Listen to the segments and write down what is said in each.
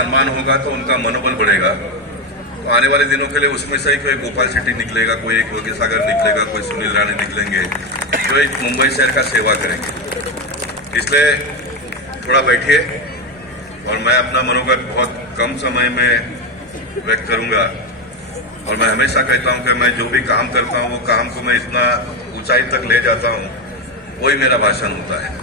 सम्मान होगा तो उनका मनोबल बढ़ेगा। तो आने वाले दिनों के लिए उसमें से ही कोई गोपाल शेट्टी निकलेगा, कोई एक योगी सागर निकलेगा, कोई सुनील राणे निकलेंगे जो एक मुंबई शहर का सेवा करेंगे। इसलिए थोड़ा बैठिए और मैं अपना मनोगत बहुत कम समय में व्यक्त करूंगा। और मैं हमेशा कहता हूं कि मैं जो भी काम करता हूं वो काम को मैं इतना ऊंचाई तक ले जाता हूं, वही मेरा भाषण होता है।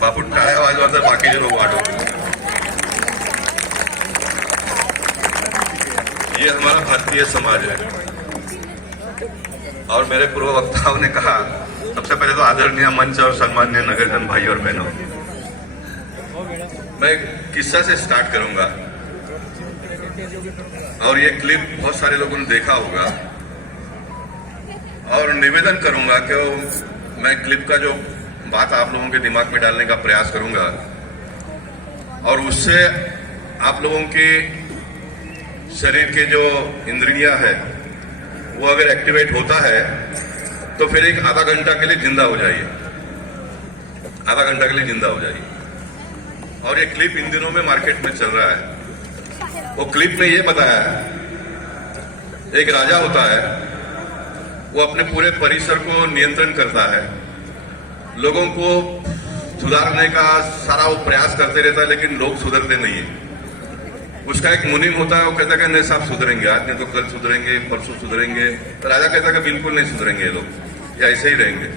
बापू टाळ्या वाजवा तर बाकीचे लोक वाढवतील। ये हमारा भारतीय समाज है। और मेरे पूर्व वक्ताओं ने कहा, सबसे पहले तो आदरणीय मंच और सम्माननीय नगरजन भाई और बहनों, मैं एक किस्सा से स्टार्ट करूंगा और ये क्लिप बहुत सारे लोगों ने देखा होगा और निवेदन करूंगा कि मैं क्लिप का जो बात आप लोगों के दिमाग में डालने का प्रयास करूंगा और उससे आप लोगों के शरीर के जो इंद्रियां है वो अगर एक्टिवेट होता है तो फिर एक आधा घंटा के लिए जिंदा हो जाइए, आधा घंटा के लिए जिंदा हो जाइए। और ये क्लिप इन दिनों में मार्केट में चल रहा है। वो क्लिप में ये बताया है, एक राजा होता है, वो अपने पूरे परिसर को नियंत्रण करता है, लोगों को सुधारने का सारा वो प्रयास करते रहता है, लेकिन लोग सुधरते नहीं है। उसका एक मुनीम होता है, वो कहता है कि नहीं साहब सुधरेंगे, आज नहीं तो कल सुधरेंगे, परसों सुधरेंगे। तो राजा कहता है कि बिल्कुल नहीं सुधरेंगे ये लोग, या ऐसे ही रहेंगे।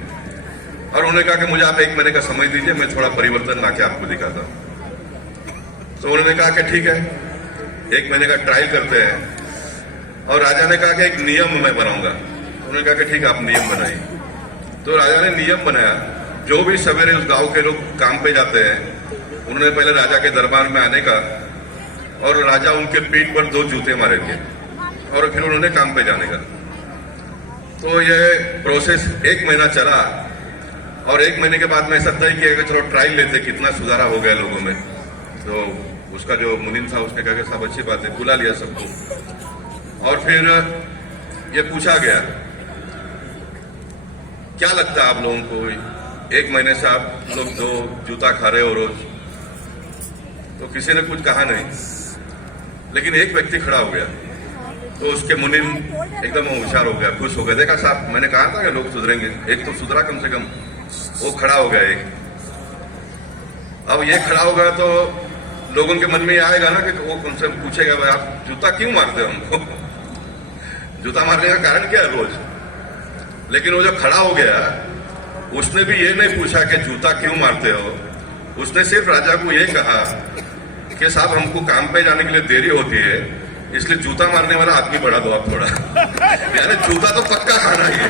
और उन्होंने कहा कि मुझे आप 1 महीने का समय दीजिए, मैं थोड़ा परिवर्तन लाके आपको दिखाता हूं। तो उन्होंने कहा कि ठीक है, 1 महीने का ट्रायल करते हैं। और राजा ने कहा कि एक नियम मैं बनाऊंगा। उन्होंने कहा कि ठीक है, आप नियम बनाइए। तो राजा ने नियम बनाया, जो भी सवेरे उस गांव के लोग काम पे जाते हैं, उन्होंने पहले राजा के दरबार में आने का और राजा उनके पीठ पर 2 जूते मारेंगे और फिर उन्होंने काम पे जाने का। तो ये प्रोसेस 1 महीना चला और 1 महीने के बाद में ऐसा तय किया कि चलो ट्रायल लेते, कितना सुधारा हो गया लोगों में। तो उसका जो मुनीम था उसने कहा कि साहब अच्छी बात है, बुला लिया सबको। और फिर ये पूछा गया, क्या लगता है आप लोगों को, 1 महीने से आप लोग 2 जूता खा रहे हो रोज? तो किसी ने कुछ कहा नहीं, लेकिन एक व्यक्ति खड़ा हो गया। तो उसके मुनीम एकदम होशियार हो गया, खुश हो गया, देखा साहब मैंने कहा था कि लोग सुधरेंगे, एक तो सुधरा कम से कम। वो खड़ा हो गया एक। अब ये खड़ा होगा तो लोगों के मन में आएगा ना कि वो उनसे पूछेगा, भाई आप जूता क्यों मारते हो हमको? जूता मारने का कारण क्या है रोज? लेकिन वो जो खड़ा हो गया उसने भी ये नहीं पूछा कि जूता क्यों मारते हो, उसने सिर्फ राजा को ये कहा कि साहब हमको काम पे जाने के लिए देरी होती है, इसलिए जूता मारने वाला आदमी बढ़ा दो आप थोड़ा। यानी जूता तो पक्का खाना ही है,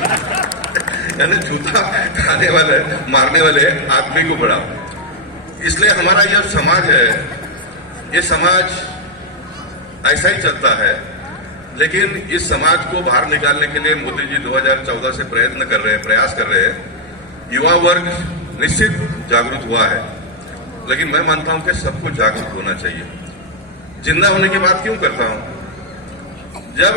यानी जूता खाने वाले मारने वाले आदमी को बढ़ाओ। इसलिए हमारा यह समाज है, ये समाज ऐसा ही चलता है। लेकिन इस समाज को बाहर निकालने के लिए मोदी जी 2014 से प्रयास कर रहे हैं। युवा वर्ग निश्चित जागरूक हुआ है, लेकिन मैं मानता हूं कि सबको जागरूक होना चाहिए। जिंदा होने की बात क्यों करता हूं? जब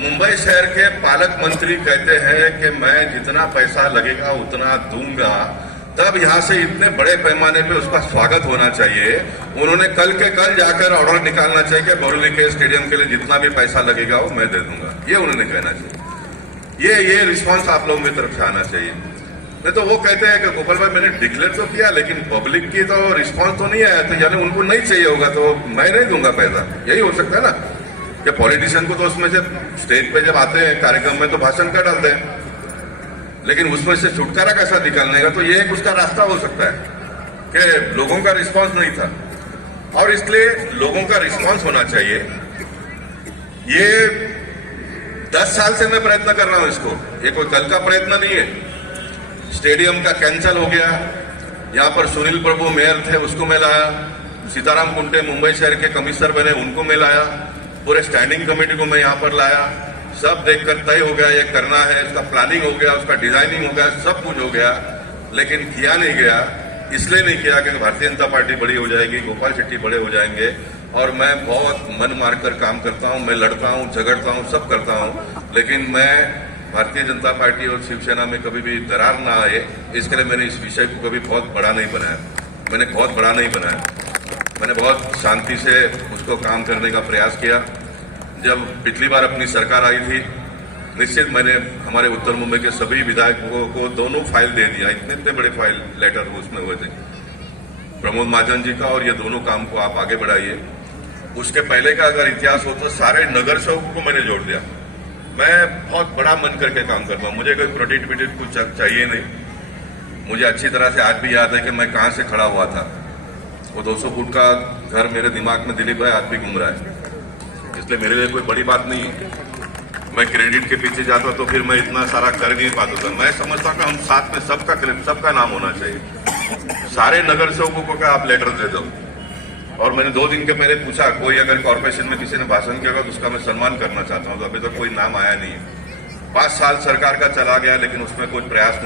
मुंबई शहर के पालक मंत्री कहते हैं कि मैं जितना पैसा लगेगा उतना दूंगा, तब यहां से इतने बड़े पैमाने पे उसका स्वागत होना चाहिए। उन्होंने कल के कल जाकर ऑर्डर निकालना चाहिए कि बोरली के स्टेडियम के लिए जितना भी पैसा लगेगा वो मैं दे दूंगा, ये उन्होंने कहना चाहिए। ये रिस्पॉन्स आप लोगों की तरफ से आना चाहिए। नहीं तो वो कहते हैं कि गोपाल भाई मैंने डिक्लेयर तो किया, लेकिन पब्लिक की तो रिस्पॉन्स तो नहीं आया, तो यानी उनको नहीं चाहिए होगा, तो मैं नहीं दूंगा पैसा। यही हो सकता है ना कि पॉलिटिशियन को तो उसमें से स्टेज पे जब आते हैं कार्यक्रम में तो भाषण कर डालते हैं, लेकिन उसमें से छुटकारा कैसा निकालने का, तो ये एक उसका रास्ता हो सकता है कि लोगों का रिस्पॉन्स नहीं था। और इसलिए लोगों का रिस्पॉन्स होना चाहिए। ये 10 साल से मैं प्रयत्न कर रहा हूं इसको, ये कोई कल का प्रयत्न नहीं है। स्टेडियम का कैंसिल हो गया, यहां पर सुनील प्रभु मेयर थे उसको मैं लाया, सीताराम कुंटे मुंबई शहर के कमिश्नर बने उनको मैं लाया, पूरे स्टैंडिंग कमेटी को मैं यहां पर लाया, सब देखकर तय हो गया ये करना है, इसका प्लानिंग हो गया, उसका डिजाइनिंग हो गया, सब कुछ हो गया, लेकिन किया नहीं गया। इसलिए नहीं किया कि भारतीय जनता पार्टी बड़ी हो जाएगी, गोपाल शेट्टी बड़े हो जाएंगे। और मैं बहुत मन मारकर काम करता हूं, मैं लड़ता हूं, झगड़ता हूं, सब करता हूं, लेकिन मैं भारतीय जनता पार्टी और शिवसेना में कभी भी दरार ना आए, इसके लिए मैंने इस विषय को कभी बहुत बड़ा नहीं बनाया। मैंने बहुत बड़ा नहीं बनाया, मैंने बहुत शांति से उसको काम करने का प्रयास किया। जब पिछली बार अपनी सरकार आई थी, निश्चित मैंने हमारे उत्तर मुंबई के सभी विधायकों को दोनों फाइल दे दिया। इतने बड़े फाइल लेटर उसमें हुए थे प्रमोद महाजन जी का, और ये दोनों काम को आप आगे बढ़ाइए। उसके पहले का अगर इतिहास हो तो सारे नगर सेवकों को मैंने जोड़ दिया। मैं बहुत बड़ा मन करके काम करता हूं, मुझे कोई प्रोटेक्ट कुछ चाहिए नहीं। मुझे अच्छी तरह से आज भी याद है कि मैं कहां से खड़ा हुआ था। वो 200 फुट का घर मेरे दिमाग में दिलीप भाई आज भी घूम रहा है, इसलिए मेरे लिए कोई बड़ी बात नहीं है। मैं क्रेडिट के पीछे जाता तो फिर मैं इतना सारा कर नहीं पाता था। मैं समझता कि हम साथ में सबका नाम होना चाहिए। सारे नगर सेवकों को क्या आप लेटर दे दो। और मैंने 2 दिन के पहले पूछा, कोई अगर कॉर्पोरेशन में किसी ने भाषण किया तो उसका मैं सम्मान करना चाहता हूं, तो अभी तक कोई नाम आया नहीं है। 5 साल सरकार का चला गया, लेकिन उसमें कोई प्रयास नहीं।